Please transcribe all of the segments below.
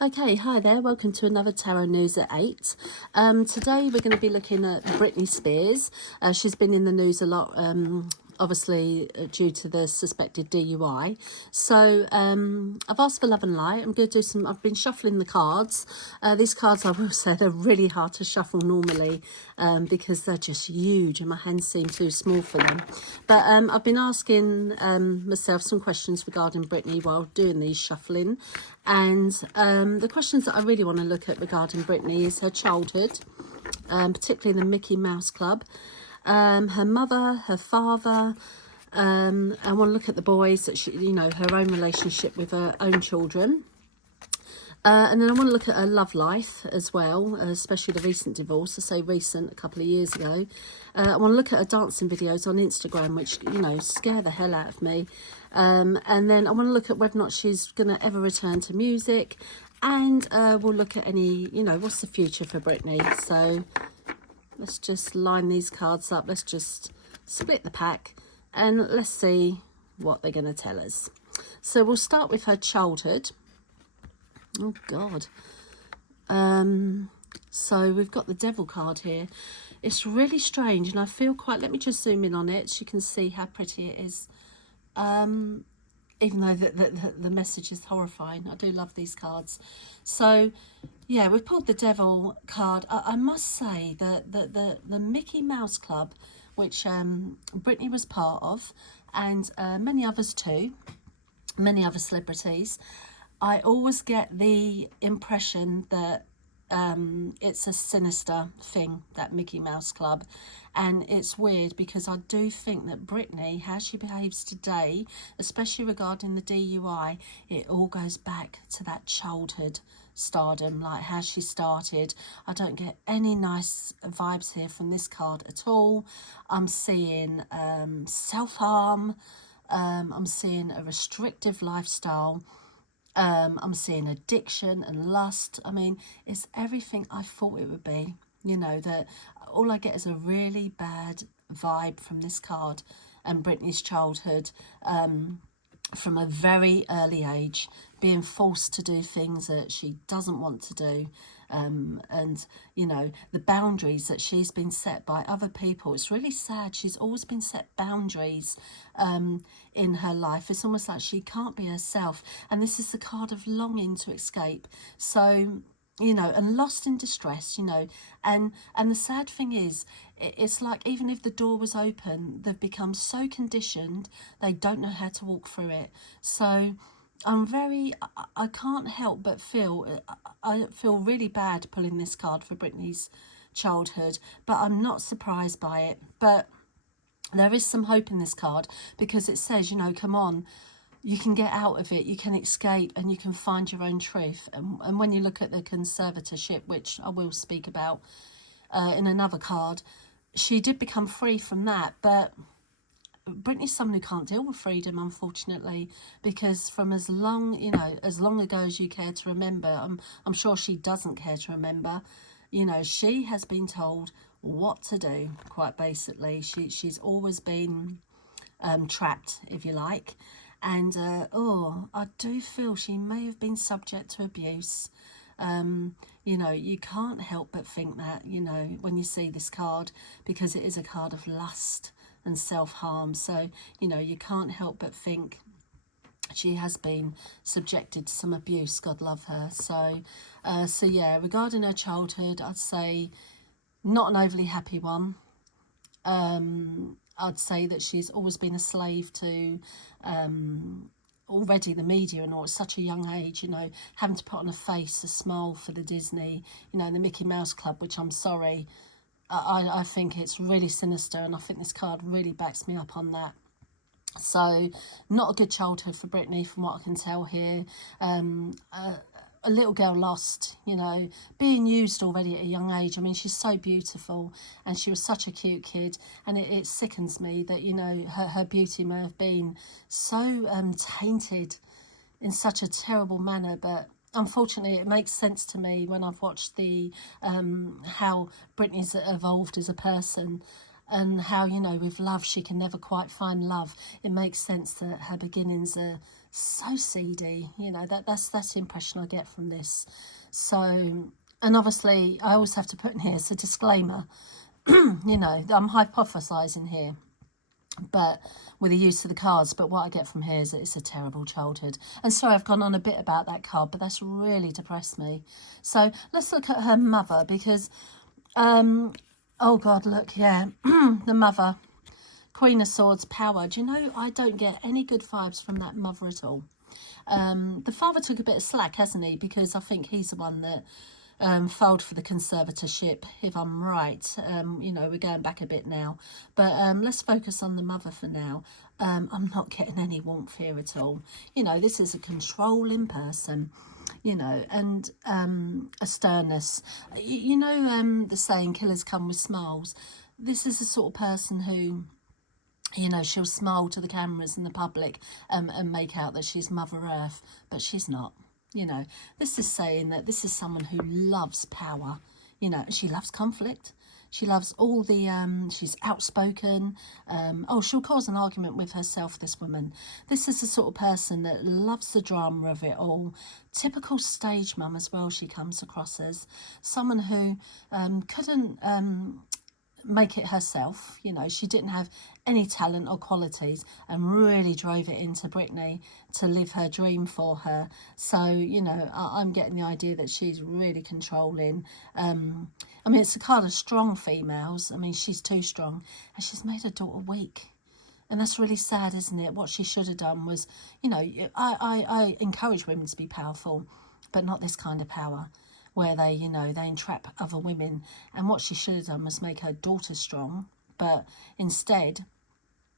Okay, hi there. Welcome to another Tarot News at 8. Today we're going to be looking at Britney Spears. She's been in the news a lot, obviously due to the suspected DUI. So I've asked for love and light. I'm going to do some, I've been shuffling the cards. These cards, I will say, they're really hard to shuffle normally because they're just huge and my hands seem too small for them. But I've been asking myself some questions regarding Britney while doing these shuffling. And the questions that I really want to look at regarding Britney is her childhood, particularly the Mickey Mouse Club, her mother, her father. I want to look at the boys, that she, you know, her own relationship with her own children. And then I want to look at her love life as well, especially the recent divorce. I say recent, a couple of years ago. I want to look at her dancing videos on Instagram, which, you know, scare the hell out of me. And then I want to look at whether or not she's going to ever return to music. And we'll look at any, you know, what's the future for Britney. So let's just line these cards up. Let's just split the pack and let's see what they're going to tell us. So we'll start with her childhood. Oh, God. So we've got the Devil card here. It's really strange, and I feel quite... Let me just zoom in on it so you can see how pretty it is. Even though the message is horrifying. I do love these cards. So, yeah, we've pulled the Devil card. I must say that the Mickey Mouse Club, which Britney was part of, and many others too, many other celebrities... I always get the impression that it's a sinister thing, that Mickey Mouse Club. And it's weird because I do think that Britney, how she behaves today, especially regarding the DUI, it all goes back to that childhood stardom, like how she started. I don't get any nice vibes here from this card at all. I'm seeing self-harm. I'm seeing a restrictive lifestyle. I'm seeing addiction and lust. I mean, it's everything I thought it would be. You know, that all I get is a really bad vibe from this card and Britney's childhood, from a very early age, being forced to do things that she doesn't want to do. And, you know, the boundaries that she's been set by other people. It's really sad. She's always been set boundaries in her life. It's almost like she can't be herself. And this is the card of longing to escape. So, you know, and lost in distress, you know. And the sad thing is, it's like even if the door was open, they've become so conditioned, they don't know how to walk through it. So... I can't help but I feel really bad pulling this card for Britney's childhood, but I'm not surprised by it. But there is some hope in this card because it says, you know, come on, you can get out of it, you can escape and you can find your own truth. And when you look at the conservatorship, which I will speak about in another card, she did become free from that, but... Britney's someone who can't deal with freedom, unfortunately, because from as long, you know, as long ago as you care to remember, I'm sure she doesn't care to remember, you know, she has been told what to do, quite basically. She's always been trapped, if you like. And, I do feel she may have been subject to abuse. You know, you can't help but think that, you know, when you see this card, because it is a card of lust and self-harm. So, you know, you can't help but think she has been subjected to some abuse, God love her. So yeah, regarding her childhood, I'd say not an overly happy one. I'd say that she's always been a slave to already the media and all at such a young age, you know, having to put on a face, a smile for the Disney, you know, the Mickey Mouse Club, which I'm sorry, I think it's really sinister, and I think this card really backs me up on that. So, not a good childhood for Britney, from what I can tell here. A little girl lost, you know, being used already at a young age. I mean, she's so beautiful, and she was such a cute kid, and it sickens me that, you know, her beauty may have been so tainted in such a terrible manner, but... Unfortunately, it makes sense to me when I've watched the how Britney's evolved as a person, and how, you know, with love she can never quite find love. It makes sense that her beginnings are so seedy, you know, that's the impression I get from this. So, and obviously I always have to put in here, it's a disclaimer, you know, I'm hypothesizing here, but with the use of the cards, but what I get from here is that it's a terrible childhood. And sorry, I've gone on a bit about that card, but that's really depressed me. So let's look at her mother, because oh god, look, yeah, the mother, Queen of Swords, power. Do you know, I don't get any good vibes from that mother at all. The father took a bit of slack, hasn't he? Because I think he's the one that filed for the conservatorship, if I'm right. You know, we're going back a bit now. But let's focus on the mother for now. I'm not getting any warmth here at all. You know, this is a controlling person, you know, and a sternness. You know, the saying, killers come with smiles. This is the sort of person who, you know, she'll smile to the cameras and the public and make out that she's Mother Earth, but she's not. You know, this is saying that this is someone who loves power, you know, she loves conflict. She loves all the, she's outspoken. Oh, she'll cause an argument with herself, this woman. This is the sort of person that loves the drama of it all. Typical stage mum as well, she comes across as. Someone who couldn't make it herself, you know, she didn't have any talent or qualities and really drove it into Britney to live her dream for her. So, you know, I'm getting the idea that she's really controlling. I mean, it's a card of strong females. I mean, she's too strong, and she's made her daughter weak. And that's really sad, isn't it? What she should have done was, you know, I encourage women to be powerful, but not this kind of power where they, you know, they entrap other women. And what she should have done was make her daughter strong, but instead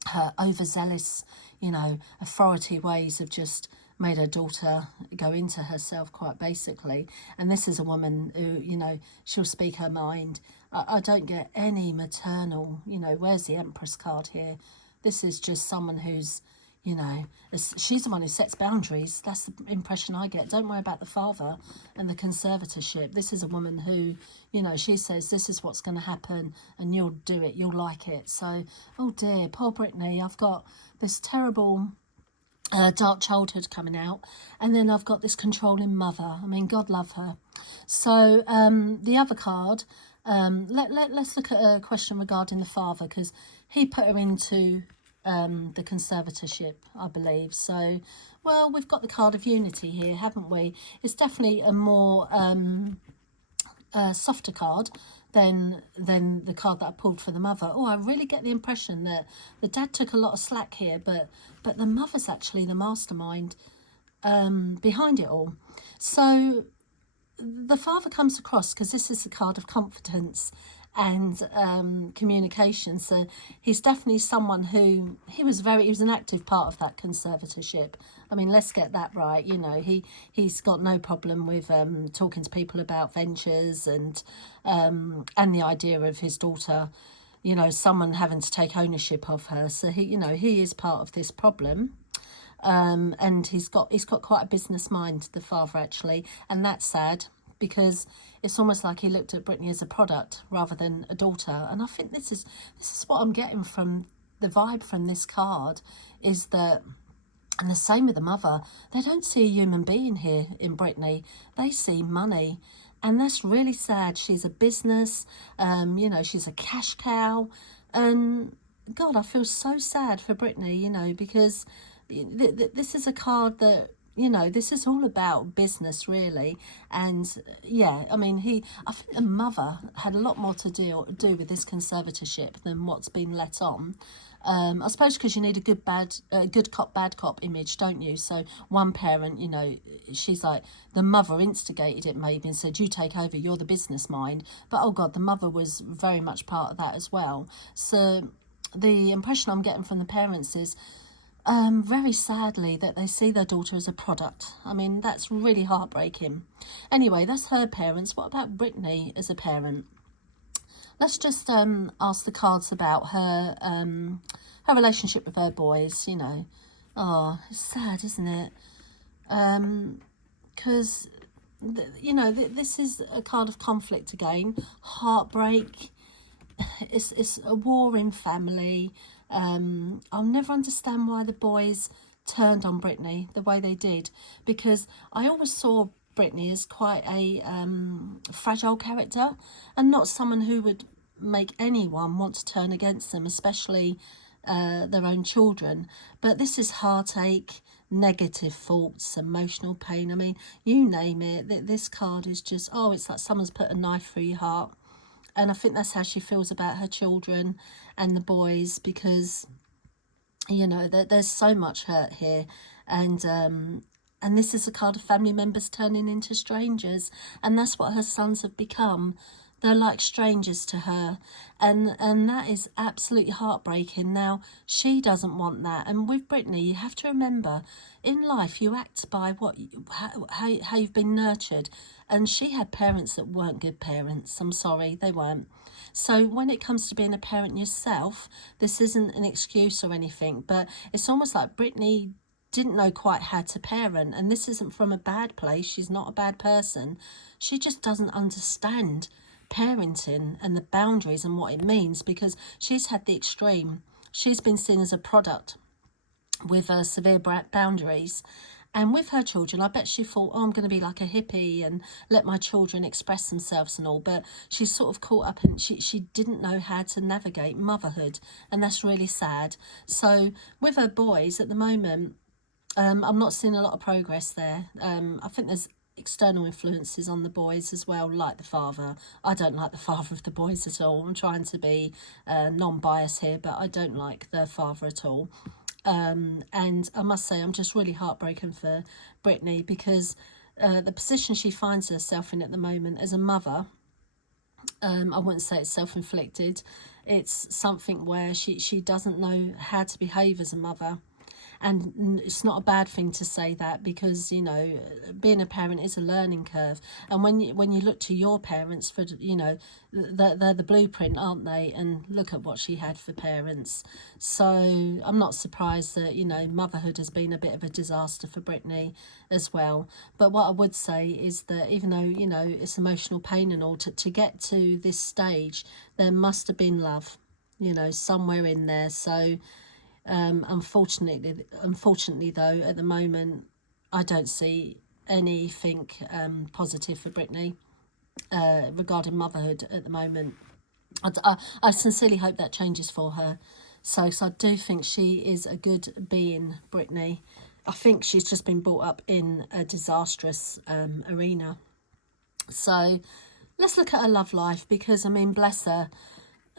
her overzealous, you know, authority ways have just made her daughter go into herself, quite basically. And this is a woman who, you know, she'll speak her mind. I don't get any maternal, you know, where's the Empress card here? This is just someone who's, you know, she's the one who sets boundaries. That's the impression I get. Don't worry about the father and the conservatorship. This is a woman who, you know, she says this is what's going to happen and you'll do it, you'll like it. So, oh dear, poor Britney. I've got this terrible dark childhood coming out, and then I've got this controlling mother. I mean, God love her. So the other card, let's look at a question regarding the father, because he put her into the conservatorship, I believe. So, well, we've got the card of unity here, haven't we? It's definitely a more softer card than the card that I pulled for the mother. Oh, I really get the impression that the dad took a lot of slack here, but the mother's actually the mastermind behind it all. So the father comes across, because this is a card of confidence and communication, so he's definitely someone who he was an active part of that conservatorship. I mean, let's get that right. You know, he's got no problem with talking to people about ventures and the idea of his daughter, you know, someone having to take ownership of her. So he, you know, he is part of this problem. And he's got quite a business mind, the father, actually, and that's sad, because it's almost like he looked at Britney as a product rather than a daughter. And I think this is what I'm getting from the vibe from this card, is that, and the same with the mother, they don't see a human being here in Britney. They see money. And that's really sad. She's a business, you know, she's a cash cow. And God, I feel so sad for Britney, you know, because this is a card that, you know, this is all about business, really. And yeah, I mean, I think the mother had a lot more to do with this conservatorship than what's been let on. I suppose because you need a good cop, bad cop image, don't you? So one parent, you know, she's like, the mother instigated it maybe and said, you take over, you're the business mind. But oh God, the mother was very much part of that as well. So the impression I'm getting from the parents is, very sadly, that they see their daughter as a product. I mean, that's really heartbreaking. Anyway, that's her parents. What about Britney as a parent? Let's just ask the cards about her relationship with her boys, you know. Oh, it's sad, isn't it? Because, you know, this is a card of conflict again. Heartbreak. It's a war in family. I'll never understand why the boys turned on Britney the way they did, because I always saw Britney as quite a fragile character, and not someone who would make anyone want to turn against them, especially their own children. But this is heartache, negative thoughts, emotional pain. I mean, you name it. This card is just, oh, it's like someone's put a knife through your heart. And I think that's how she feels about her children and the boys, because, you know, there's so much hurt here. And this is a card of family members turning into strangers, and that's what her sons have become. They're like strangers to her, and that is absolutely heartbreaking. Now, she doesn't want that, and with Britney, you have to remember, in life, you act by how you've been nurtured, and she had parents that weren't good parents. I'm sorry, they weren't. So when it comes to being a parent yourself, this isn't an excuse or anything, but it's almost like Britney didn't know quite how to parent, and this isn't from a bad place. She's not a bad person. She just doesn't understand parenting and the boundaries and what it means, because she's had the extreme. She's been seen as a product with severe boundaries, and with her children, I bet she thought, oh, I'm going to be like a hippie and let my children express themselves and all, but she's sort of caught up, and she didn't know how to navigate motherhood, and that's really sad. So with her boys at the moment, I'm not seeing a lot of progress there. I think there's external influences on the boys as well, like the father. I don't like the father of the boys at all. I'm trying to be non-biased here, but I don't like the father at all. And I must say, I'm just really heartbroken for Britney, because the position she finds herself in at the moment as a mother, I wouldn't say it's self-inflicted. It's something where she doesn't know how to behave as a mother. And it's not a bad thing to say that, because, you know, being a parent is a learning curve. And when you look to your parents for, you know, they're the blueprint, aren't they? And look at what she had for parents. So I'm not surprised that, you know, motherhood has been a bit of a disaster for Britney as well. But what I would say is that even though, you know, it's emotional pain and all, to get to this stage, there must have been love, you know, somewhere in there. So unfortunately though, at the moment, I don't see anything positive for Britney regarding motherhood at the moment. I sincerely hope that changes for her. So I do think she is a good being, Britney. I think she's just been brought up in a disastrous arena. So let's look at her love life, because, I mean, bless her.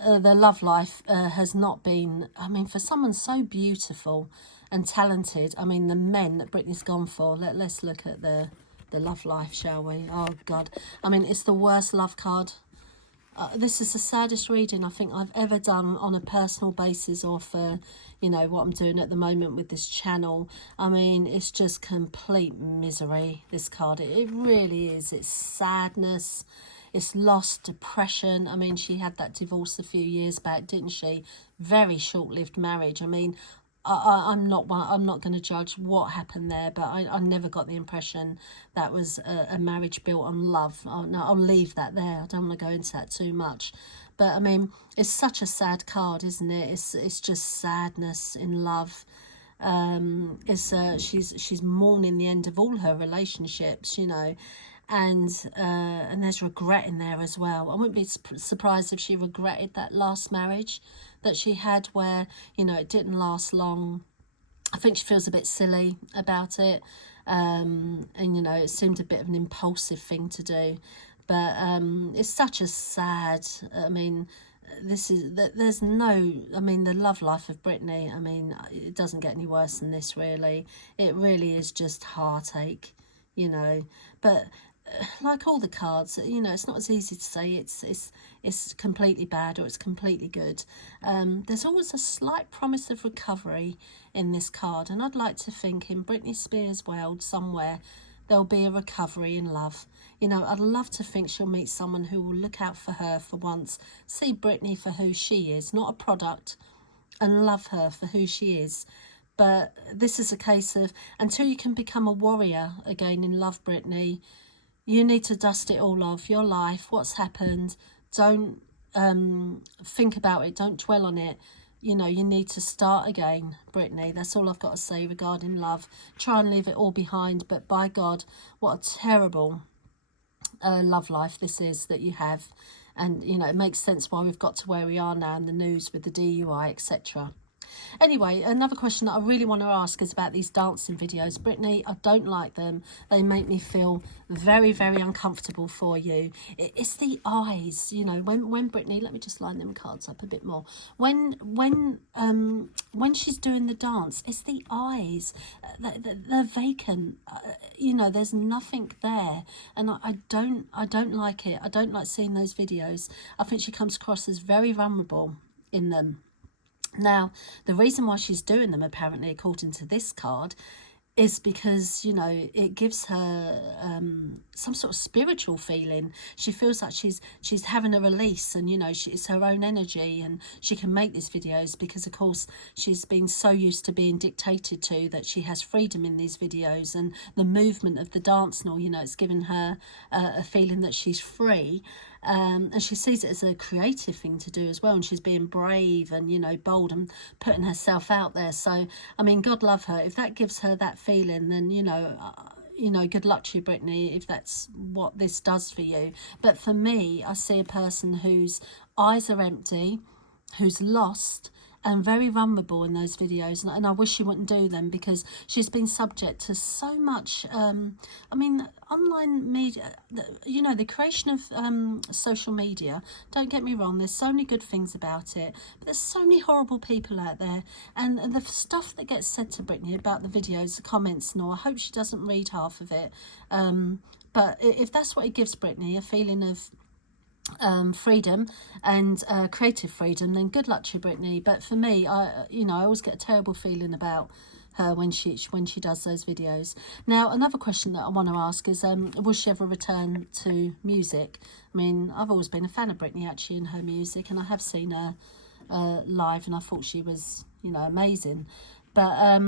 Their love life has not been, I mean, for someone so beautiful and talented, I mean, the men that Britney's gone for, let's look at the love life, shall we? Oh, God. I mean, it's the worst love card. This is the saddest reading I think I've ever done on a personal basis, or for, you know, what I'm doing at the moment with this channel. I mean, it's just complete misery, this card. It really is. It's sadness. It's loss, depression. I mean, she had that divorce a few years back, didn't she? Very short-lived marriage. I mean, I'm not going to judge what happened there, but I never got the impression that was a marriage built on love. No, I'll leave that there. I don't want to go into that too much. But, I mean, it's such a sad card, isn't it? It's just sadness in love. She's mourning the end of all her relationships, you know. And there's regret in there as well. I wouldn't be surprised if she regretted that last marriage that she had, where, you know, it didn't last long. I think she feels a bit silly about it. And, you know, it seemed a bit of an impulsive thing to do. But it's such a sad, I mean, there's no, I mean, the love life of Britney, I mean, it doesn't get any worse than this, really. It really is just heartache, you know. But like all the cards, you know, it's not as easy to say it's completely bad or it's completely good. There's always a slight promise of recovery in this card, and I'd like to think in Britney Spears' world somewhere there'll be a recovery in love. You know, I'd love to think she'll meet someone who will look out for her for once, see Britney for who she is, not a product, and love her for who she is. But this is a case of, until you can become a warrior again in love, Britney, you need to dust it all off. Your life, what's happened, don't think about it, don't dwell on it. you know, you need to start again, Britney. That's all I've got to say regarding love. Try and leave it all behind, but by God, what a terrible love life this is that you have. And, you know, it makes sense why we've got to where we are now in the news with the DUI, etc. Anyway, another question that I really want to ask is about these dancing videos. Britney, I don't like them. They make me feel very, very uncomfortable for you. It's the eyes, you know, when Britney, let me just line them cards up a bit more. When she's doing the dance, it's the eyes. They're vacant. You know, there's nothing there. And I don't like it. I don't like seeing those videos. I think she comes across as very vulnerable in them. Now, the reason why she's doing them, apparently, according to this card, is because, you know, it gives her some sort of spiritual feeling. She feels like she's having a release, and, you know, it's her own energy, and she can make these videos because, of course, she's been so used to being dictated to that she has freedom in these videos, and the movement of the dance and all, you know, it's given her a feeling that she's free. And she sees it as a creative thing to do as well, and she's being brave and, you know, bold and putting herself out there. So, I mean, God love her. If that gives her that feeling, then, you know, good luck to you, Britney, if that's what this does for you. But for me, I see a person whose eyes are empty, who's lost, and very vulnerable in those videos, and I wish she wouldn't do them, because she's been subject to so much I mean, online media, you know, the creation of social media, don't get me wrong, there's so many good things about it, but there's so many horrible people out there, and the stuff that gets said to Britney about the videos, the comments and all, I hope she doesn't read half of it, but if that's what it gives Britney, a feeling of freedom and creative freedom, then good luck to you, Britney. But for me, I always get a terrible feeling about her when she does those videos. Now, another question that I want to ask is, will she ever return to music? I mean, I've always been a fan of Britney, actually, and her music, and I have seen her live, and I thought she was, you know, amazing. But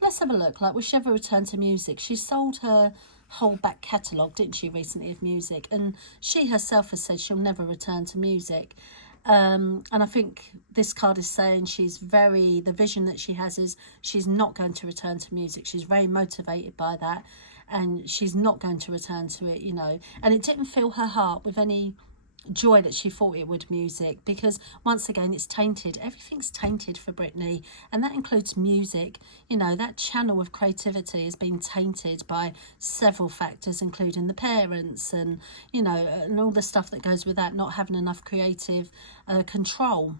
let's have a look. Like, will she ever return to music? She sold her whole back catalogue, didn't she, recently, of music, and she herself has said she'll never return to music. And I think this card is saying the vision that she has is she's not going to return to music. She's very motivated by that, and she's not going to return to it, you know. And it didn't fill her heart with any joy that she thought it would, music, because once again it's tainted. Everything's tainted for Britney, and that includes music. You know, that channel of creativity has been tainted by several factors, including the parents, and, you know, and all the stuff that goes with that, not having enough creative control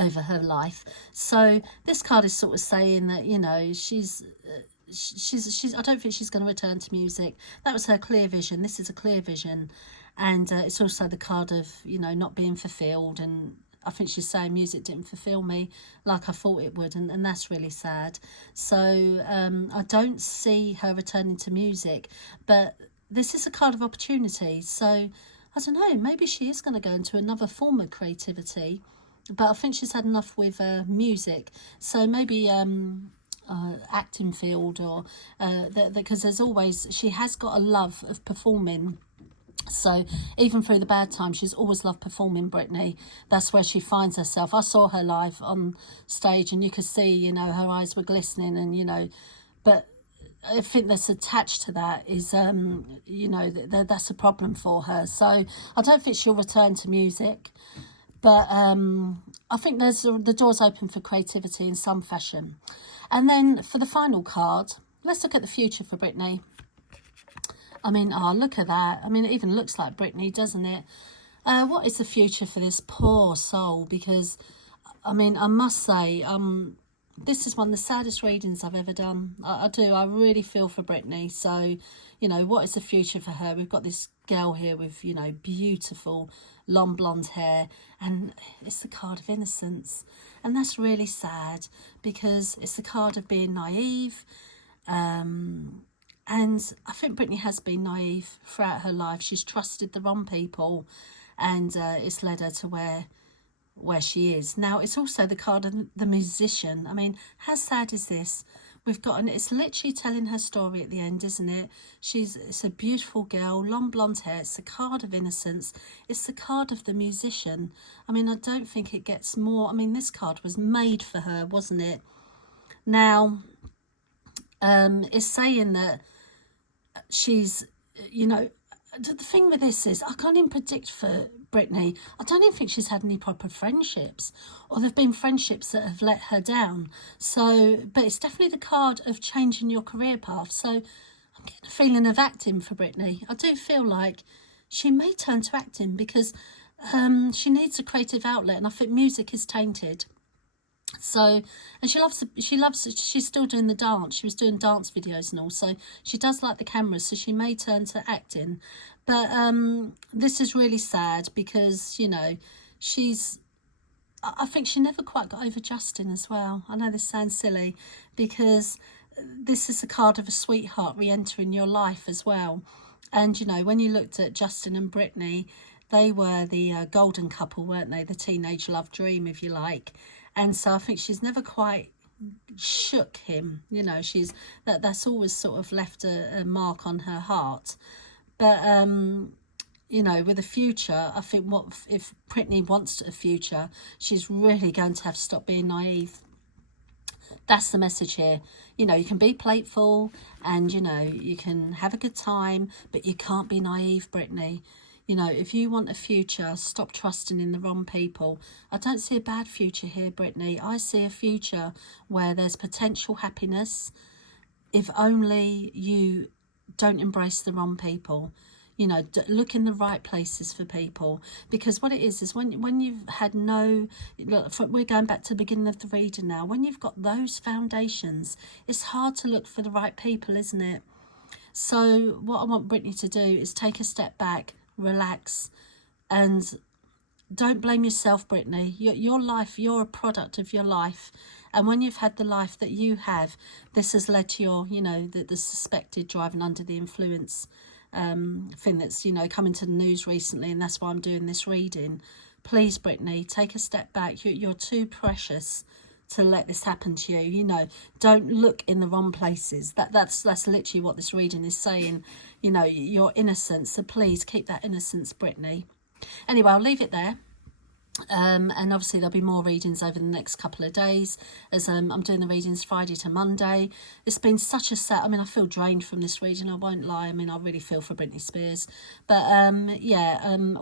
over her life. So this card is sort of saying that, you know, she's I don't think she's going to return to music. That was her clear vision. This is a clear vision, and it's also the card of, you know, not being fulfilled, and I think she's saying music didn't fulfill me like I thought it would, and that's really sad. So I don't see her returning to music, but this is a card of opportunity. So I don't know, maybe she is going to go into another form of creativity, but I think she's had enough with music. So maybe acting field, or because there's always, she has got a love of performing. So even through the bad times, she's always loved performing, Britney. That's where she finds herself. I saw her live on stage, and you could see, you know, her eyes were glistening, and, you know, but I think that's attached to that is, you know, that's a problem for her. So I don't think she'll return to music, but I think the door's open for creativity in some fashion. And then for the final card, let's look at the future for Britney. I mean, oh, look at that. I mean, it even looks like Britney, doesn't it? What is the future for this poor soul? Because, I mean, I must say, this is one of the saddest readings I've ever done. I do. I really feel for Britney. So, you know, what is the future for her? We've got this girl here with, you know, beautiful long blonde hair, and it's the card of innocence. And that's really sad, because it's the card of being naive. And I think Britney has been naive throughout her life. She's trusted the wrong people, and it's led her to where she is. Now, it's also the card of the musician. I mean, how sad is this? we've got, and it's literally telling her story at the end, isn't it? It's a beautiful girl, long blonde hair. It's the card of innocence. It's the card of the musician. I mean, I don't think it gets more. I mean, this card was made for her, wasn't it? Now, it's saying that she's, you know, the thing with this is I can't even predict for Britney. I don't even think she's had any proper friendships, or there've been friendships that have let her down. So, but it's definitely the card of changing your career path. So I'm getting a feeling of acting for Britney. I do feel like she may turn to acting because she needs a creative outlet, and I think music is tainted. So, and she's still doing the dance. She was doing dance videos and all, so she does like the cameras, so she may turn to acting. But this is really sad because, you know, I think she never quite got over Justin as well. I know this sounds silly because this is a card of a sweetheart re-entering your life as well. And, you know, when you looked at Justin and Britney, they were the golden couple, weren't they? The teenage love dream, if you like. And so I think she's never quite shook him. You know, that's always sort of left a mark on her heart. But, you know, with the future, I think if Britney wants a future, she's really going to have to stop being naive. That's the message here. You know, you can be playful and, you know, you can have a good time, but you can't be naive, Britney. You know, if you want a future, stop trusting in the wrong people. I don't see a bad future here, Britney. I see a future where there's potential happiness if only you don't embrace the wrong people. You know, look in the right places for people. Because what it is when you've had no... Look, we're going back to the beginning of the reading now. When you've got those foundations, it's hard to look for the right people, isn't it? So what I want Britney to do is take a step back, relax, and don't blame yourself, Britney. Your life, you're a product of your life, and when you've had the life that you have, this has led to your, you know, the suspected driving under the influence thing that's, you know, come into the news recently, and that's why I'm doing this reading. Please, Britney, take a step back. You're too precious to let this happen to you. You know, don't look in the wrong places. That's literally what this reading is saying. You know, you're innocent, so please keep that innocence, Britney. Anyway, I'll leave it there. And obviously there'll be more readings over the next couple of days, as I'm doing the readings Friday to Monday. It's been such a set. I mean, I feel drained from this reading, I won't lie. I mean, I really feel for Britney Spears. But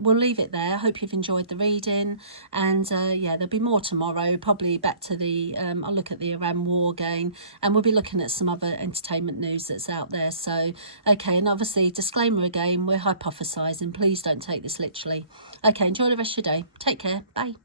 we'll leave it there. I hope you've enjoyed the reading, and yeah, there'll be more tomorrow, probably back to the I'll look at the Iran war again, and we'll be looking at some other entertainment news that's out there. So okay, and obviously disclaimer again, we're hypothesizing, please don't take this literally. Okay, enjoy the rest of your day. Take care. Bye.